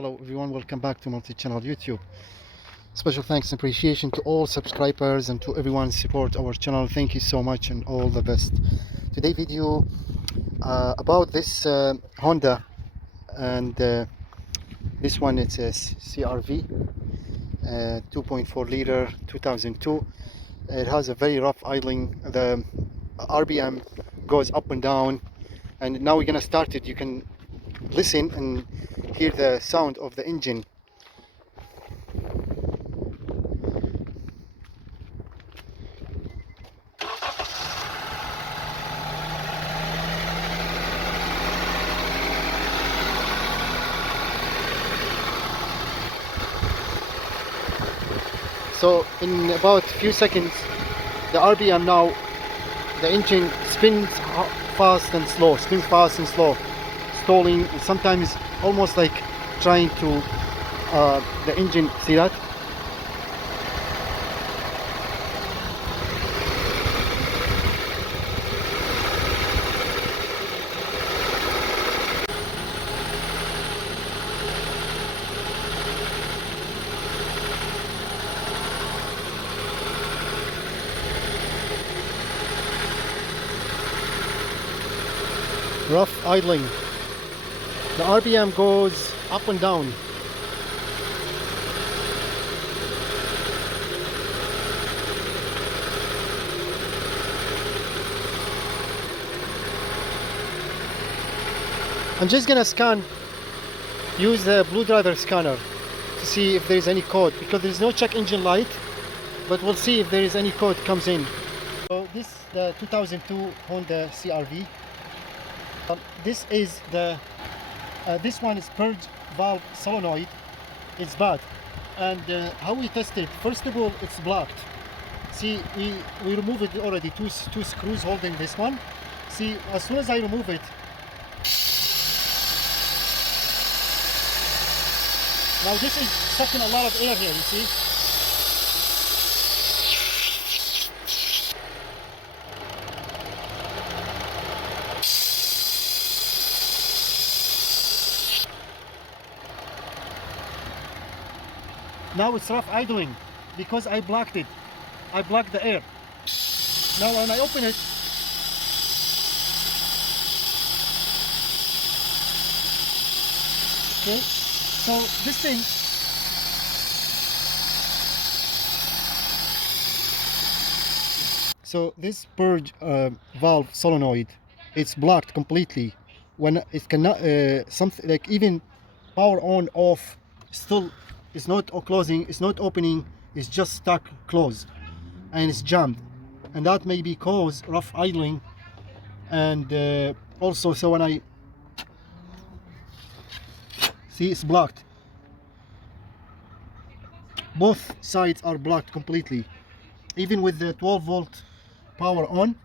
Hello everyone, welcome back to multi-channel YouTube. Special thanks and appreciation to all subscribers and to everyone support our channel. Thank you so much and all the best. Today video about this Honda, and this one, it's a CRV 2.4 liter 2002. It has a very rough idling. The RPM goes up and down, and now we're gonna start it. You can listen and hear the sound of the engine. So in about a few seconds, the RPM now, the engine spins fast and slow, stalling, and sometimes almost like trying to the engine, see that? Rough idling. The RPM goes up and down. I'm just gonna use the blue driver scanner to see if there is any code, because there is no check engine light, but we'll see if there is any code comes in. So this is the 2002 Honda CRV. This is the this one is purge valve solenoid. It's bad, and how we test it, first of all, it's blocked. See, we removed it already, two screws holding this one. See, as soon as I remove it, now this is sucking a lot of air here, you see. Now it's rough idling because I blocked it. I blocked the air. Now when I open it, okay, so this thing, so this purge valve solenoid, it's blocked completely. When it cannot something like even power on off, still it's not closing, it's not opening, it's just stuck closed and it's jammed, and that may be cause rough idling. And also, so when I see, it's blocked, both sides are blocked completely, even with the 12-volt power on,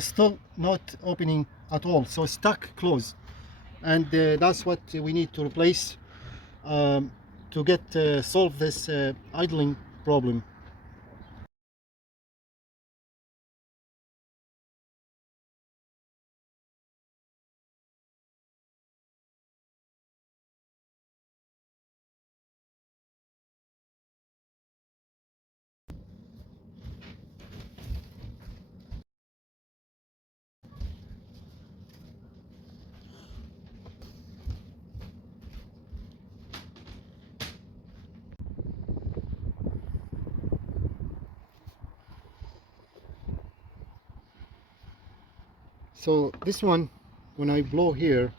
still not opening at all, so it's stuck closed. And that's what we need to replace to get solve this idling problem. So this one, when I blow here,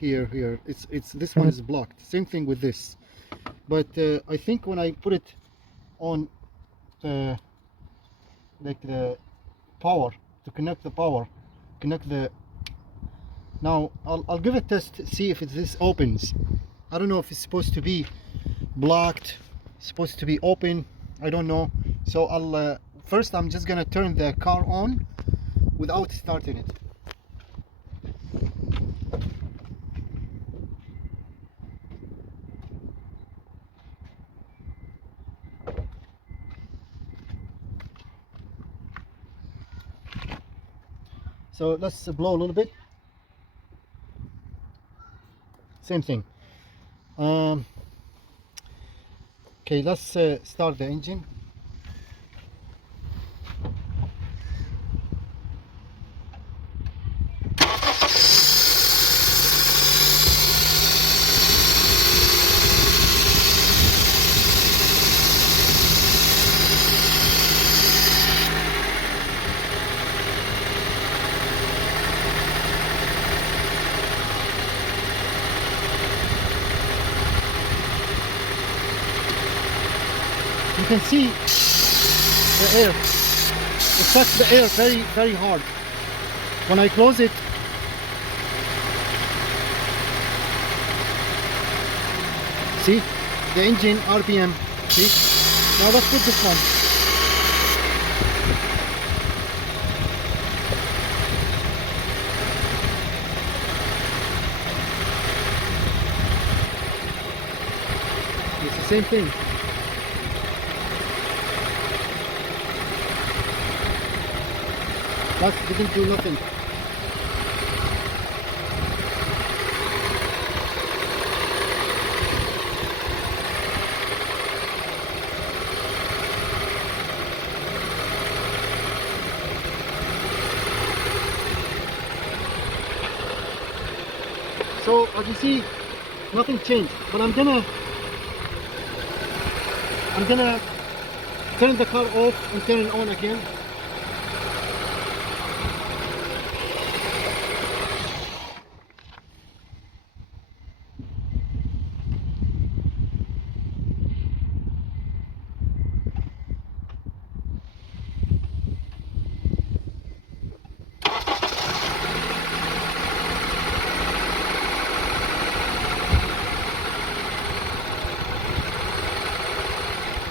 it's this one is blocked. Same thing with this. But I think when I put it on the, like the power, to connect the power, now I'll give a test, see if this opens. I don't know if it's supposed to be blocked, supposed to be open, I don't know. So I'll first, I'm just gonna turn the car on without starting it. So let's blow a little bit. Same thing. Okay, let's start the engine. You can see the air. It sucks the air very, very hard. When I close it, see the engine RPM. See? Now let's put this one. It's the same thing. That didn't do nothing. So as you see, nothing changed. But I'm gonna turn the car off and turn it on again.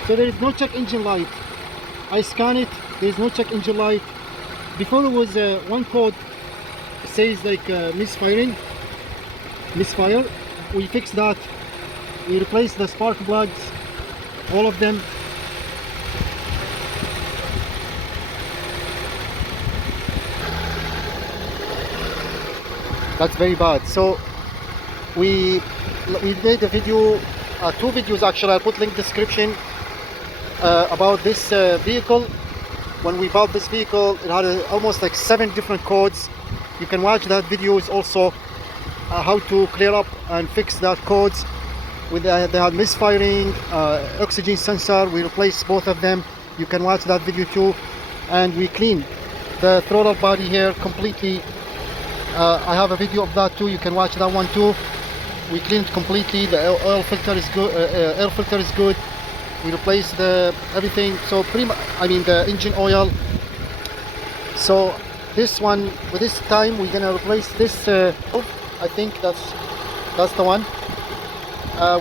So there is no check engine light. I scan it, there is no check engine light. Before it was one code says like misfire. We fixed that. We replaced the spark plugs, all of them. That's very bad. So we made a video, two videos actually. I'll put link description about this vehicle. When we bought this vehicle, it had almost like 7 different codes. You can watch that videos also, how to clear up and fix that codes. With they had misfiring, oxygen sensor. We replaced both of them. You can watch that video too. And we cleaned the throttle body here completely. I have a video of that too. You can watch that one too. We cleaned completely. The oil filter is good. Air filter is good. We replaced everything. So pretty much, I mean the engine oil. So this one, with this time, we're gonna replace this. I think that's the one.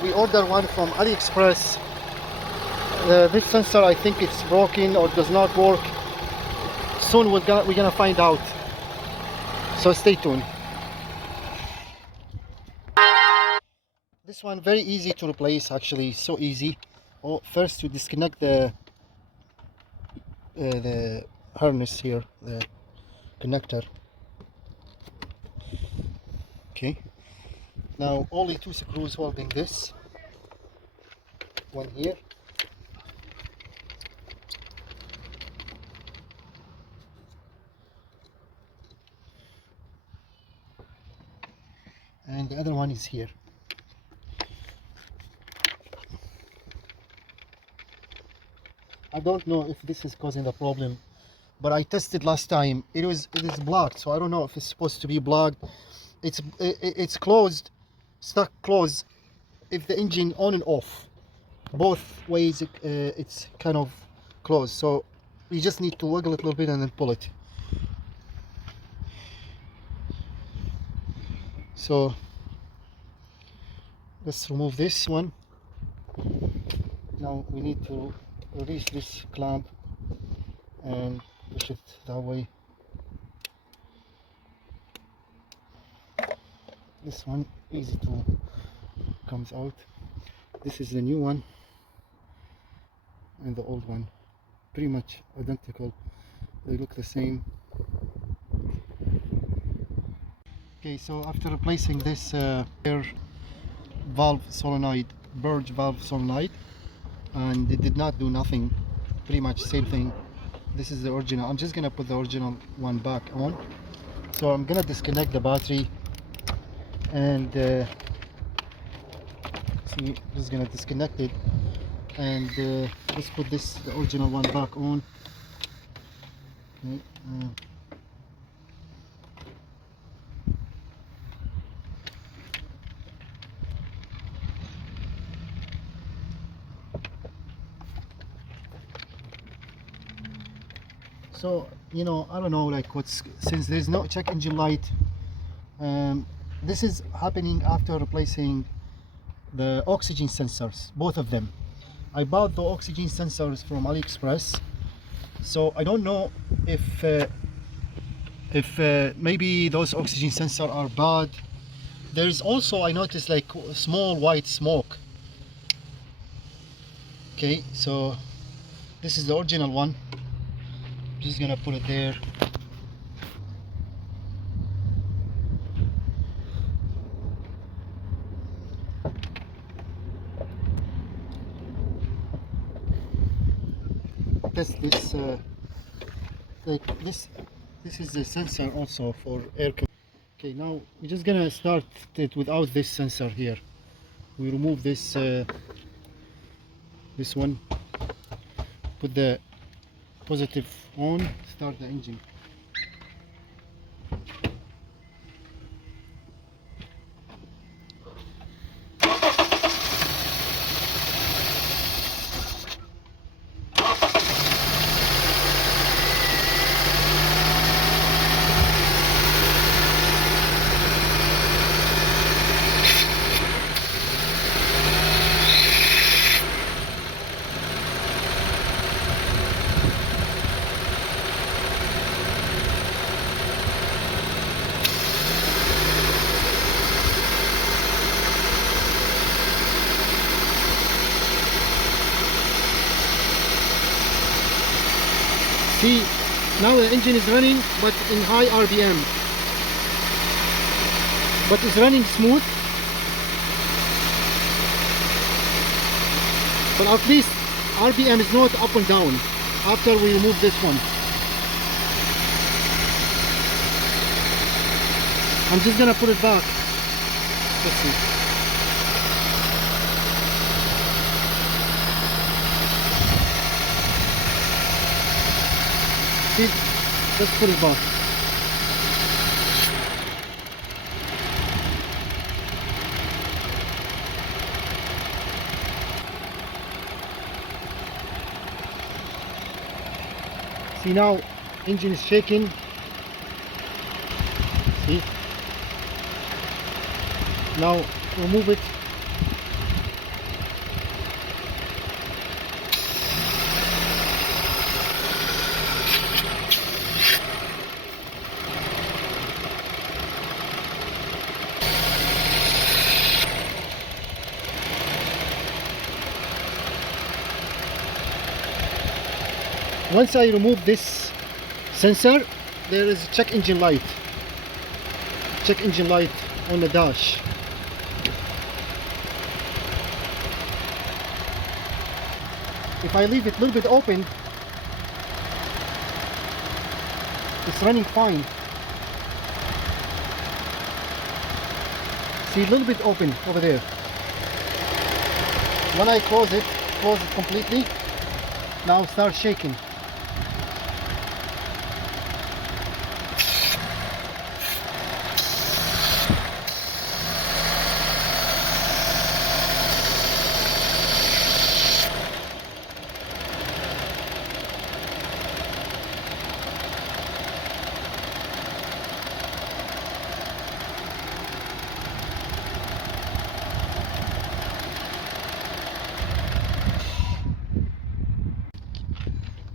We ordered one from AliExpress. This sensor, I think it's broken or does not work. Soon we're gonna find out. So stay tuned. This one very easy to replace, actually, so easy. Oh, first to disconnect the harness here, the connector. Okay. Now only 2 screws holding this. One here. And the other one is here. I don't know if this is causing the problem, but I tested last time. It is blocked, so I don't know if it's supposed to be blocked. It's closed, stuck closed. If the engine on and off, both ways, it's kind of closed. So you just need to wiggle it a little bit and then pull it. So let's remove this one. Now we need to release this clamp and push it that way. This one easy to comes out. This is the new one and the old one, pretty much identical. They look the same. Okay, so after replacing this valve solenoid, purge valve solenoid, and it did not do nothing. Pretty much same thing. This is the original. I'm just gonna put the original one back on. So I'm gonna disconnect the battery and see, just gonna disconnect it, and let's put this, the original one, back on. Okay, so you know, I don't know, like what's, since there's no check engine light, this is happening after replacing the oxygen sensors, both of them. I bought the oxygen sensors from AliExpress, so I don't know if maybe those oxygen sensors are bad. There's also, I noticed, like small white smoke. Okay, so this is the original one. I'm just gonna put it there. Test this, like this is the sensor also for air conditioning. Okay, now we're just gonna start it without this sensor here. We remove this this one, put the positive on, start the engine. See, now the engine is running, but in high RPM, but it's running smooth. But at least RPM is not up and down after we remove this one. I'm just gonna put it back. Let's see. See, let's put it back. See, now engine is shaking. See, now remove it. Once I remove this sensor, there is a check engine light. Check engine light on the dash. If I leave it a little bit open, it's running fine. See, a little bit open over there. When I close it completely, now start shaking.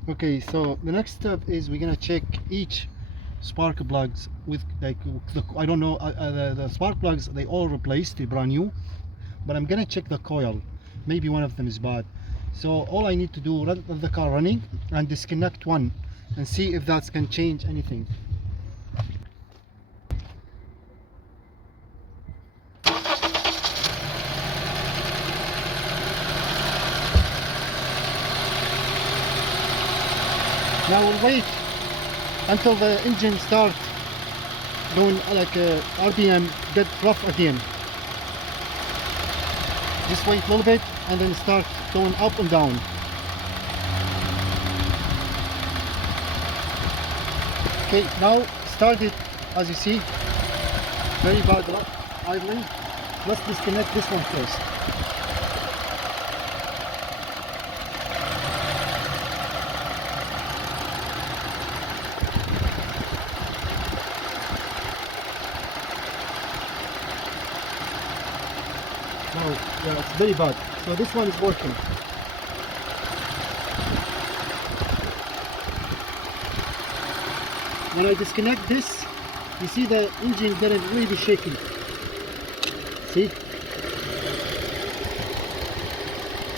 Okay, so the next step is we're gonna check each spark plugs with, like, I don't know, the spark plugs, they all replaced, they brand new, but I'm gonna check the coil. Maybe one of them is bad. So all I need to do, run the car running and disconnect one and see if that can change anything. Now we'll wait until the engine starts doing like RPM get rough again. Just wait a little bit and then start going up and down. Okay, now started, as you see, very bad idling. Let's disconnect this one first. Now, yeah, it's very bad. So this one is working. When I disconnect this, you see the engine getting really shaking. See?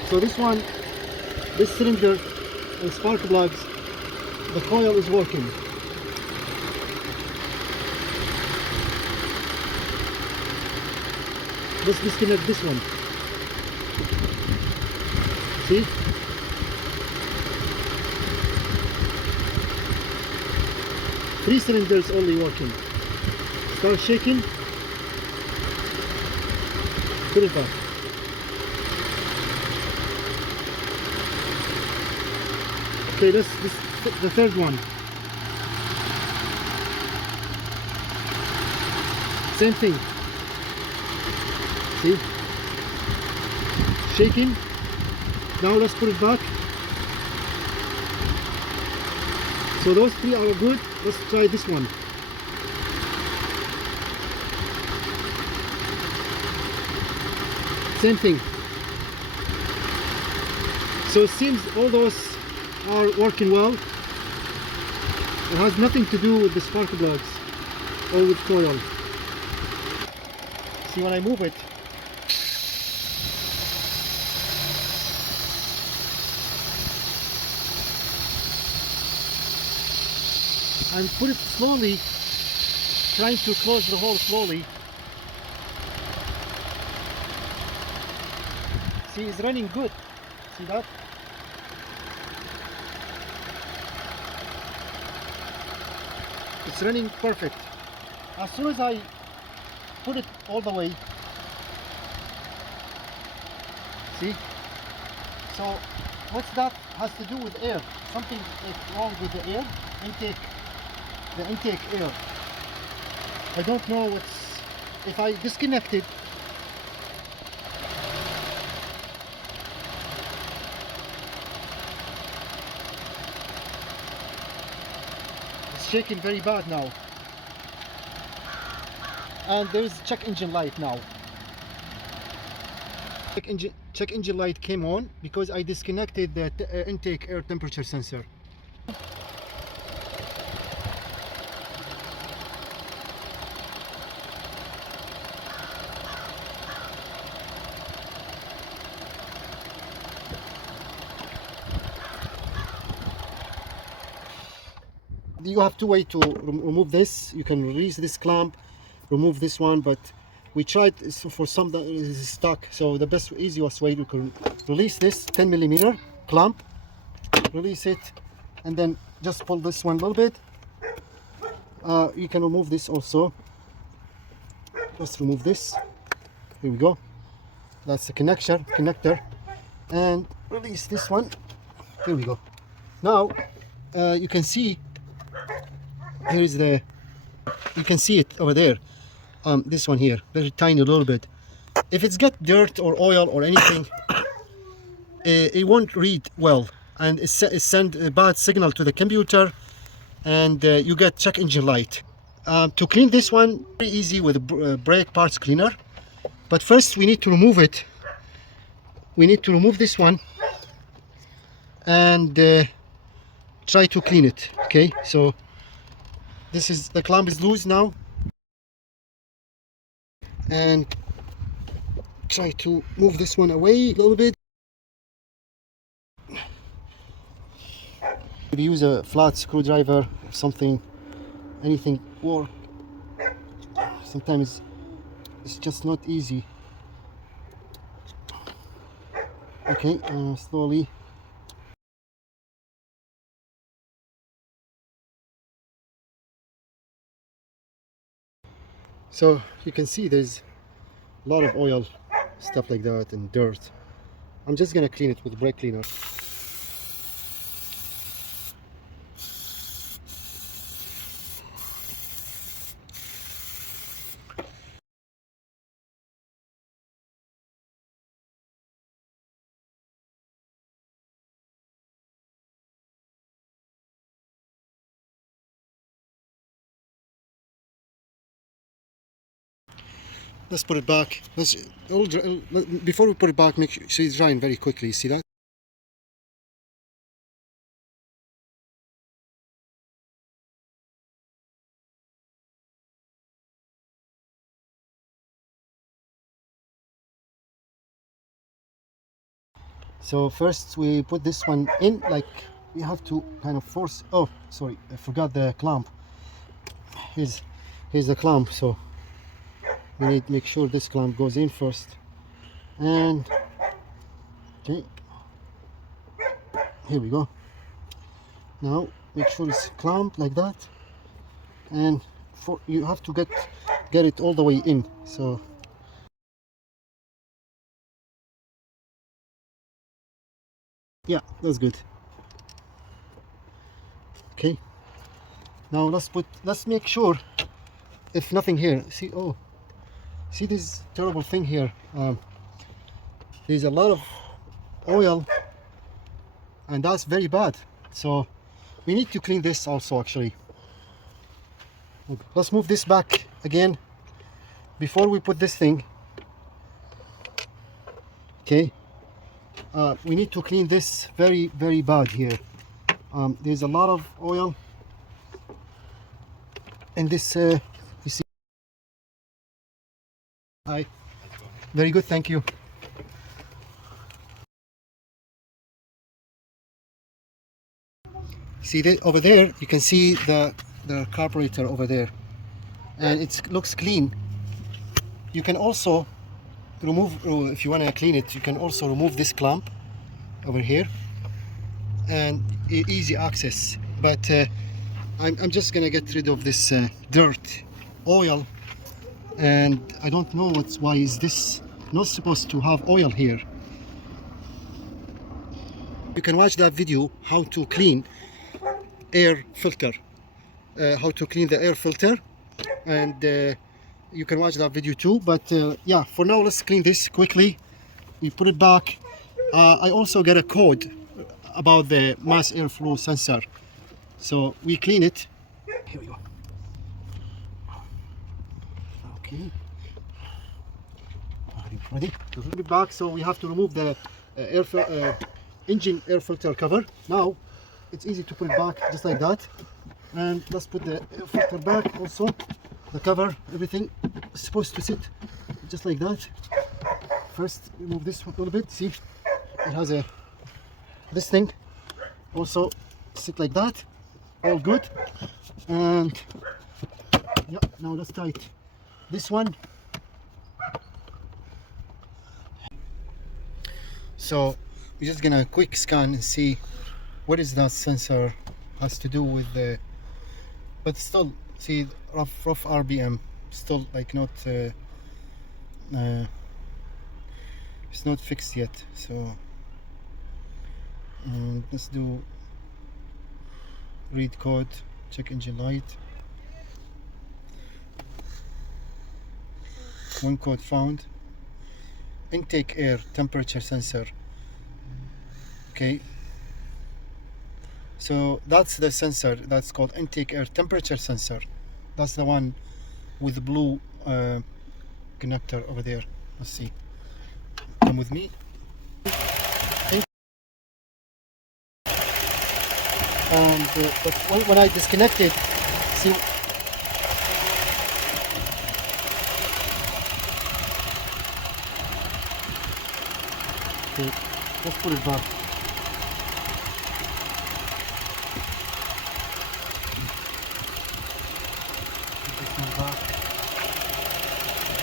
So this one, this cylinder and spark plugs, the coil is working. Let's disconnect this one. See? Three cylinders only working. Start shaking. Put it back. Okay, this the third one. Same thing. See? Shaking. Now let's put it back. So those three are good. Let's try this one. Same thing. So it seems all those are working well. It has nothing to do with the spark plugs or with coil. See, when I move it, and put it slowly, trying to close the hole slowly. See, it's running good. See that? It's running perfect. As soon as I put it all the way, see? So what's that has to do with air? Something is wrong with the air intake. The intake air. I don't know what's, if I disconnect it, it's shaking very bad now. And there is check engine light now. Check engine light came on because I disconnected the intake air temperature sensor. You have two ways to remove this. You can release this clamp, remove this one, but we tried for some that is stuck. So the best, easiest way, you can release this 10mm clamp, release it, and then just pull this one a little bit. You can remove this also. Just remove this. Here we go. That's the connector, and release this one. Here we go. Now you can see. Here is the, you can see it over there. This one here, very tiny little bit. If it's got dirt or oil or anything, it won't read well, and it send a bad signal to the computer, and you get check engine light. To clean this one, very easy with a brake parts cleaner. But first we need to remove it. We need to remove this one and try to clean it. Okay, so this is, the clamp is loose now, and try to move this one away a little bit. If you use a flat screwdriver or something, anything work. Sometimes it's just not easy. Okay, slowly So you can see there's a lot of oil, stuff like that, and dirt. I'm just gonna clean it with brake cleaner. Let's put it back. Before we put it back, make sure it's drying very quickly. See that? So first we put this one in, like we have to kind of force. Oh, sorry, I forgot the clamp. Here's the clamp. So we need to make sure this clamp goes in first. And okay, here we go. Now make sure it's clamped like that, and you have to get it all the way in. So yeah, that's good. Okay, now let's make sure if nothing here. See this terrible thing here. There's a lot of oil, and that's very bad. So we need to clean this also, actually. Let's move this back again before we put this thing. Okay, we need to clean this very, very bad here. There's a lot of oil in this. You see? Hi. Very good, thank you. See that over there? You can see the carburetor over there, and it looks clean. You can also remove, if you want to clean it, you can also remove this clamp over here, and easy access. But I'm just gonna get rid of this dirt, oil, and I don't know why is this not supposed to have oil here. You can watch that video how to clean air filter, how to clean the air filter, and you can watch that video too. But yeah, for now let's clean this quickly. We put it back. I also get a code about the mass airflow sensor, so we clean it. Here we go. Okay, ready? Put it back. So we have to remove the engine air filter cover. Now it's easy to put it back just like that, and let's put the air filter back also. The cover, everything is supposed to sit just like that. First remove this one a little bit. See, it has this thing also sit like that, all good. And yeah, now let's tight this one. So we're just gonna quick scan and see what is that sensor has to do with the, but still see rough RPM, still like not it's not fixed yet. So let's do read code, check engine light, one code found, intake air temperature sensor. Okay, so that's the sensor that's called intake air temperature sensor. That's the one with the blue connector over there. Let's see, come with me. And but when I disconnect it, see, okay, let's put it back.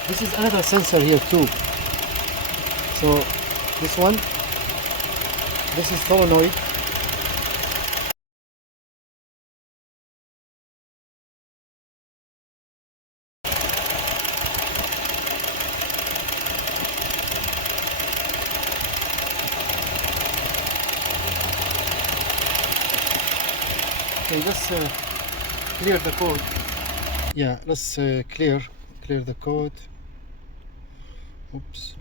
This is another sensor here too. So this one, this is solenoid. Okay, let's clear the code. Yeah, let's clear the code. Oops.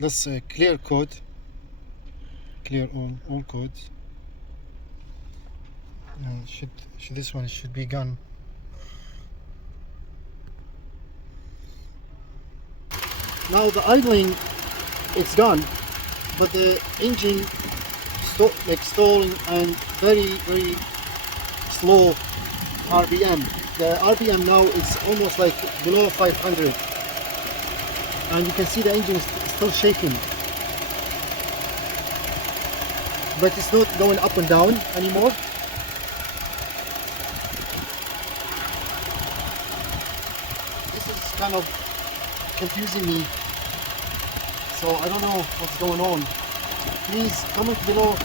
Let's clear code. Clear all codes. And should this one should be gone. Now the idling, it's gone, but the engine stalling and very slow RPM. The RPM now is almost like below 500, and you can see the engine is still shaking, but it's not going up and down anymore. This is kind of confusing me, so I don't know what's going on. Please comment below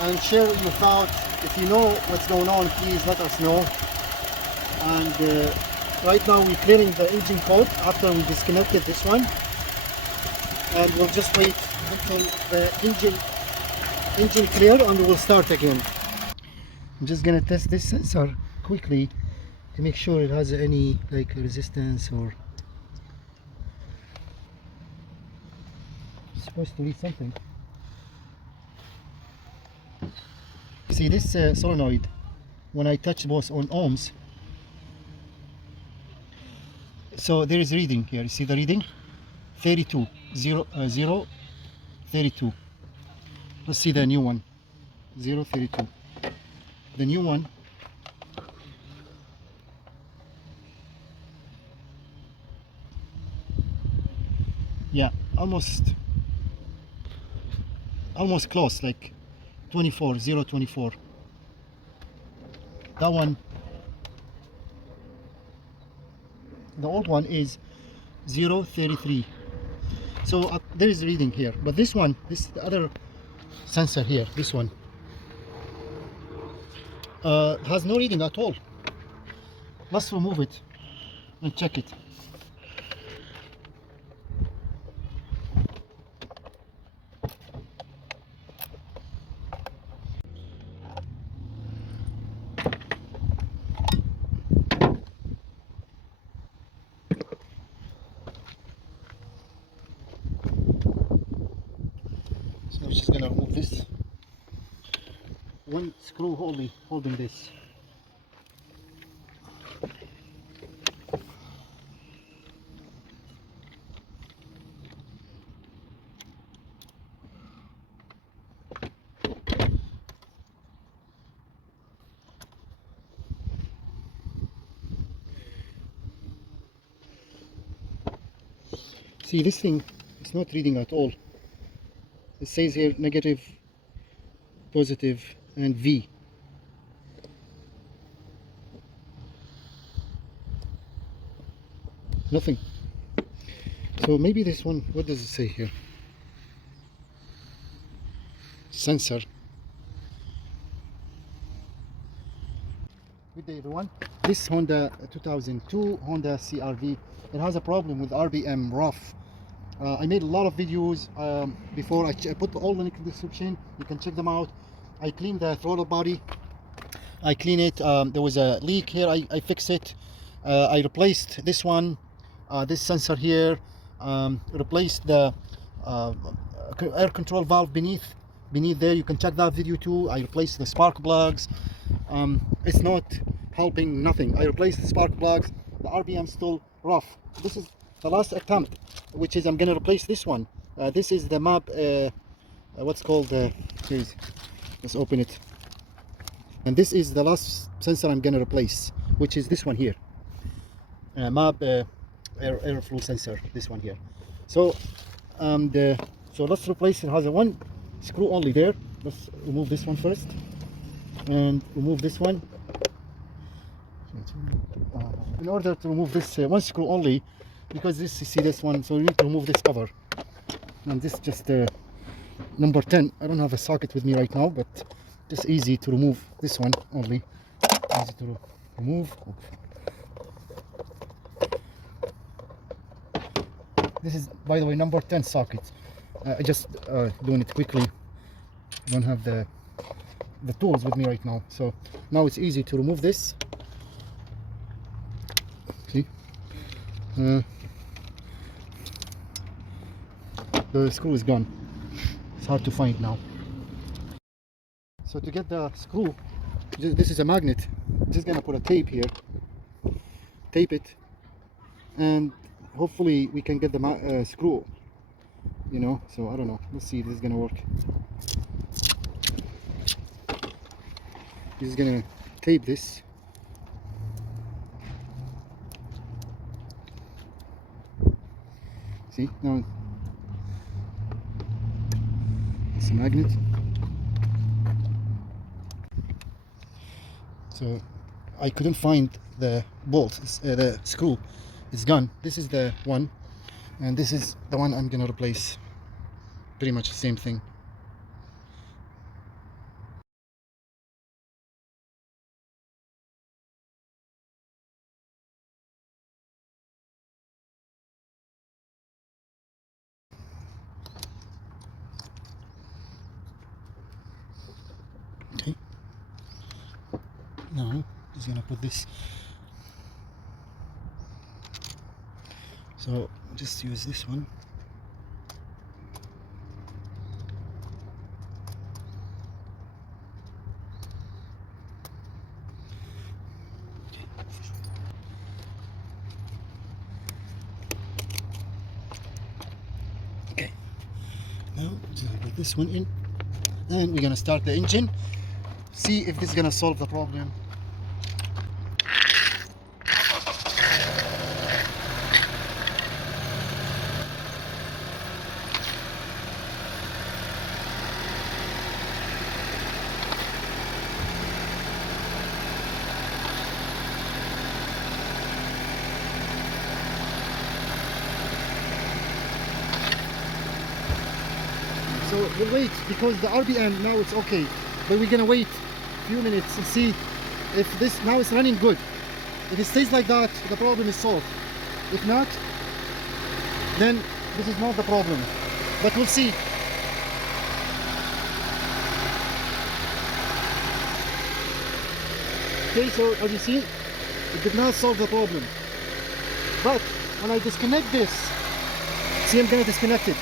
and share your thoughts. If you know what's going on, please let us know. And right now we're clearing the engine code after we disconnected this one, and we'll just wait until the engine clear and we'll start again. I'm just gonna test this sensor quickly to make sure it has any like resistance or it's supposed to read something. See this solenoid, when I touch both on ohms, so there is reading here. You see the reading? 32, 32. Let's see the new one. 032. The new one. Yeah, almost close, like 24, 024. That one, the old one is 033. So there is reading here, but this one, the other sensor here, this one has no reading at all. Let's remove it and check it. So I'm just gonna remove this one screw holding this. See, this thing is not reading at all. It says here negative, positive, and V. Nothing. So maybe this one, what does it say here? Sensor. Good day everyone. This Honda 2002 Honda CRV, it has a problem with RPM rough. I made a lot of videos before. I put all the link in the description. You can check them out. I cleaned the throttle body. I cleaned it. There was a leak here. I fixed it. I replaced this one, this sensor here. Replaced the air control valve beneath there. You can check that video too. I replaced the spark plugs. It's not helping, nothing. I replaced the spark plugs. The RPM still rough. This is the last attempt, which is I'm gonna replace this one. This is the map, what's called, please, let's open it. And this is the last sensor I'm gonna replace, which is this one here. Map airflow sensor, this one here. So, so let's replace it. It has a one screw only there. Let's remove this one first, and remove this one. In order to remove this one screw only, because this, you see this one, so we need to remove this cover. And this just number 10. I don't have a socket with me right now, but just easy to remove this one only. Easy to remove. This is, by the way, number 10 socket. I just doing it quickly. I don't have the the tools with me right now. So now it's easy to remove this. See, the screw is gone. It's hard to find now. So to get the screw, this is a magnet. Just gonna put a tape here, tape it, and hopefully we can get the screw, you know. So I don't know, let's see if this is gonna work. This is gonna tape this. See, now it's a magnet. So I couldn't find the bolt, the screw. It's gone. This is the one, and this is the one I'm gonna replace. Pretty much the same thing. Okay. Now he's gonna put this. So just use this one. Okay. Now just put this one in, and we're gonna start the engine. See if this is gonna solve the problem. So we'll wait, because the RPM now it's okay, but we're gonna wait a few minutes and see if this now is running good. If it stays like that, the problem is solved. If not, then this is not the problem, but we'll see. Okay, so as you see, it did not solve the problem, but when I disconnect this, see, I'm gonna disconnect it.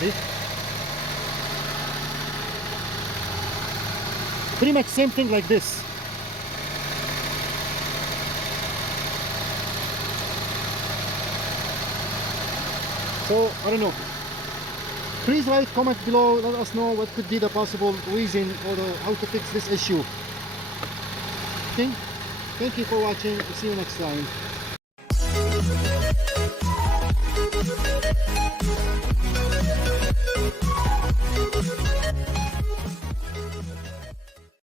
See? Pretty much same thing like this. So I don't know. Please write comment below, let us know what could be the possible reason or how to fix this issue. Okay? Thank you for watching. See you next time.